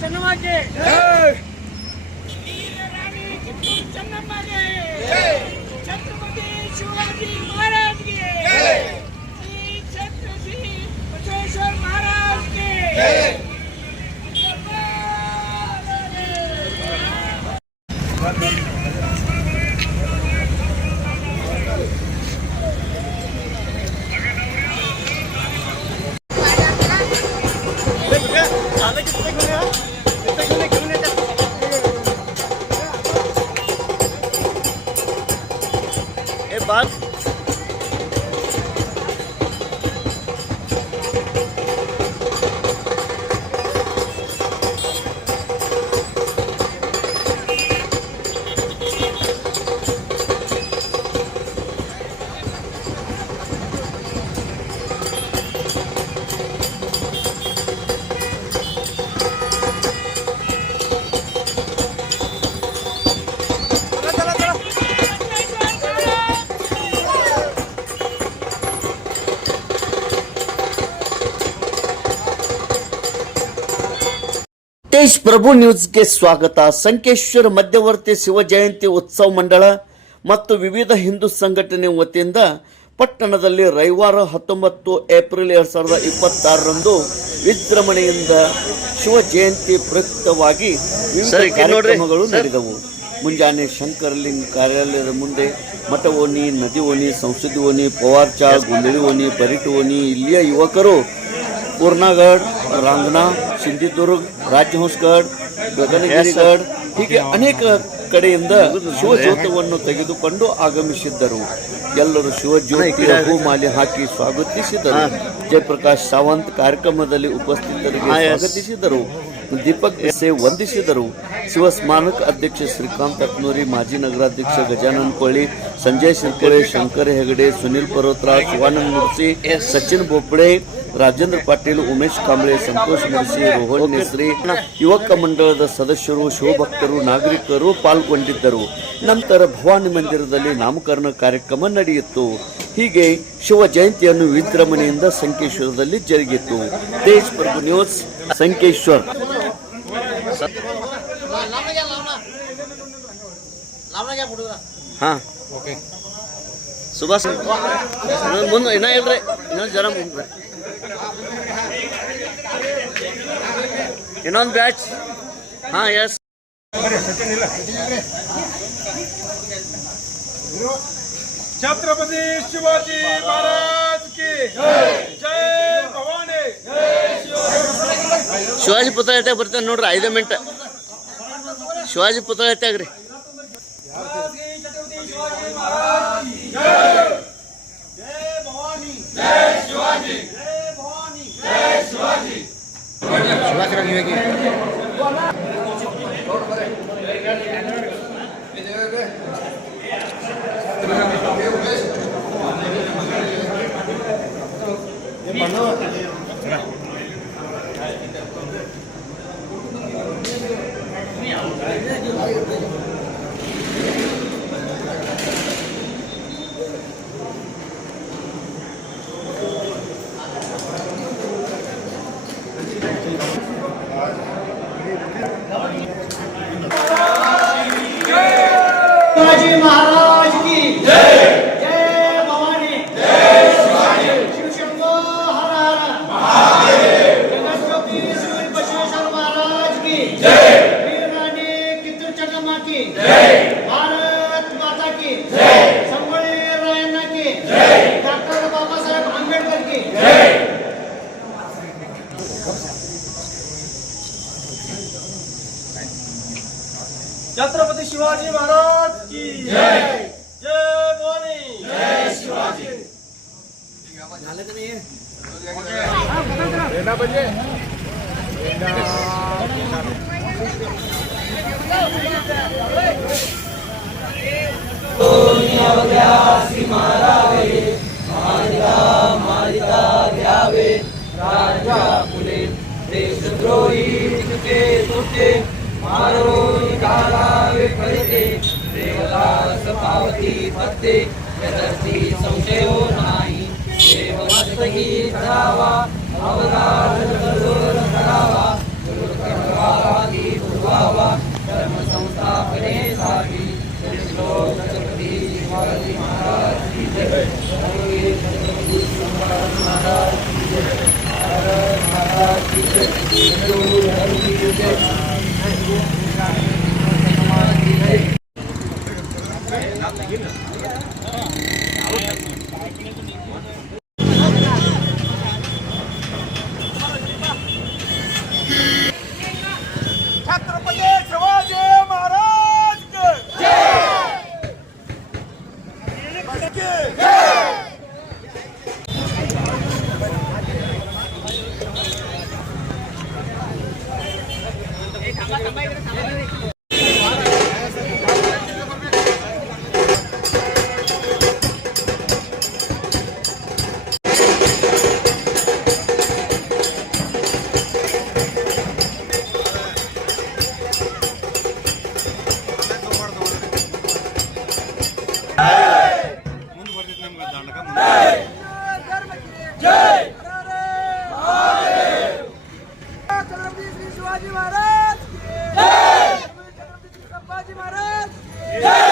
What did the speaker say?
चन्नम्मा के जय वीर रानी कित्तूर चन्नम्मा के जय छत्रपति शिवाजी महाराज के जय श्री छत्र श्री बसवेश्वर महाराज के जय बात तेज प्रभु ನ್ಯೂಸ್ಗೆ ಸ್ವಾಗತ. ಸಂಕೇಶ್ವರ ಮಧ್ಯವರ್ತಿ ಶಿವಜಯಂತಿ ಉತ್ಸವ ಮಂಡಳ ಮತ್ತು ವಿವಿಧ ಹಿಂದೂ ಸಂಘಟನೆ ವತಿಯಿಂದ ಪಟ್ಟಣದಲ್ಲಿ ರವಿವಾರ 19 ಏಪ್ರಿಲ್ 2026ರಂದು ವಿಜೃಂಭಣೆಯಿಂದ ಶಿವಜಯಂತಿ ಪ್ರಯುಕ್ತವಾಗಿ ವಿವಿಧ ಕಾರ್ಯಕ್ರಮಗಳು ನಡೆದವು. ಮುಂಜಾನೆ ಶಂಕರಲಿಂಗ ಕಾರ್ಯಾಲಯದ ಮುಂದೆ ಮಠ ಓಣಿ, ನದಿ ಓಣಿ, ಸಂಸದಿ ಓಣಿ, ಪವಾರ್ಚಾ, ಗುಂದಳಿ ಓಣಿ, ಪರಿಟು ಓಣಿ ಇಲ್ಲಿಯ ಯುವಕರು पूर्णागढ़, रांगणा, सिंधुदुर्ग, ರಾಜಹಂಸಗಢ, ಗಗನಗಿರಿಗಢ ಹೀಗೆ ಅನೇಕ ಕಡೆಯಿಂದ ಶಿವಜ್ಯೋತವನ್ನು ತೆಗೆದುಕೊಂಡು ಆಗಮಿಸಿದ್ದರು. ಎಲ್ಲರೂ ಶಿವಜ್ಯೋತಿಯ ಹೂಮಾಲೆ ಹಾಕಿ ಸ್ವಾಗತಿಸಿದರು. ಜಯಪ್ರಕಾಶ್ ಸಾವಂತ್ ಕಾರ್ಯಕ್ರಮದಲ್ಲಿ ಉಪಸ್ಥಿತರಿಗೆ ಸ್ವಾಗತಿಸಿದರು. ದೀಪಕ್ ಎಸೆ ವಂದಿಸಿದರು. ಶಿವ ಸ್ಮಾರಕ ಅಧ್ಯಕ್ಷ ಶ್ರೀಕಾಂತ್ ಅತ್ನೂರಿ, ಮಾಜಿ ನಗರಾಧ್ಯಕ್ಷ ಗಜಾನನ್ ಕೋಳಿ, ಸಂಜಯ್ ಶಿರ್ಕೆರೆ, ಶಂಕರ್ ಹೆಗಡೆ, ಸುನಿಲ್ ಪರ್ವತ್ರಾಜ್, ಶಿವಾನಂದ ಮುರ್ಸಿ, ಸಚಿನ್ ಬೋಪಡೆ, ರಾಜೇಂದ್ರ ಪಾಟೀಲ್, ಉಮೇಶ್ ಕಾಂಬ್ಳೆ, ಸಂತೋಷ್ ಮುರ್ಸಿ, ರೋಹನ್ ನೆಸ್ರಿ, ಯುವಕ ಮಂಡಳದ ಸದಸ್ಯರು, ಶಿವಭಕ್ತರು, ನಾಗರಿಕರು ಪಾಲ್ಗೊಂಡಿದ್ದರು. ನಂತರ ಭವಾನಿ ಮಂದಿರದಲ್ಲಿ ನಾಮಕರಣ ಕಾರ್ಯಕ್ರಮ ನಡೆಯಿತು. ಹೀಗೆ ಶಿವ ಜಯಂತಿಯನ್ನು ವಿಜೃಂಭಣೆಯಿಂದ ಸಂಕೇಶ್ವರದಲ್ಲಿ ಜರುಗಿತು. ತೇಜ್ ಪ್ರಭು ನ್ಯೂಸ್, ಸಂಕೇಶ್ವರ್. ಹಾ ಓಕೆ ಸುಭಾಷ್ ಮುಂದೆ ಇನ್ನ ಇಲ್ರಿ, ಇನ್ನೊಂದು ಜನ ಮುಂದೆ ಇನ್ನೊಂದು ಬ್ಯಾಚ್. ಹಾ ಎಸ್ छत्रपति शिवाजी महाराज की जय भवानी. ಶಿವಾಜಿ ಪುತ್ರ ಐತೆ ಬರ್ತಾನೆ ನೋಡ್ರಿ, 5 ಮಿನಿಟ್ ಶಿವಾಜಿ ಪುತ್ರ ಐತಾಗ್ರಿ. छत्रपति शिवाजी महाराज की जय. जय भवानी, जय शिवाजी, जय भवानी, जय शिवाजी. शिवाजी महाराज की जय. जय भवानी, जय शिवाजी. शिव शंभो हर हर महादेव. जगज्योति श्री बसवेश्वर महाराज की जय. वीर रानी कित्तूर चन्नम्मा की जय. भारत माता की जय. संಗೊಳ್ಳಿ ರಾಯಣ್ಣ की जय. डॉक्टर बाबा साहेब अंबेडकर की जय. छत्रपति शिवाजी महाराज की जय. जय भवानी, जय शिवाजी. देशद्रोही तुझे तुझे मारो निकालावे फळते देवदास पावती पत्ते यदर्ती संशयो नाही देवमस्तकी करावा अवगाढ करावा व्हावा धर्म संस्थापनेसाठी श्री श्लोक छत्रपती शिवाजी महाराज की जय. धर्मवीर छत्रपती संभाजी महाराज की जय. भारत माता की जय. हिंदू धर्म की जय. समाज की जय. छत्रपती शिवाजी महाराज की जय. छत्रपती शिवाजी महाराज की जय. छत्रपती संभाजी महाराज की जय.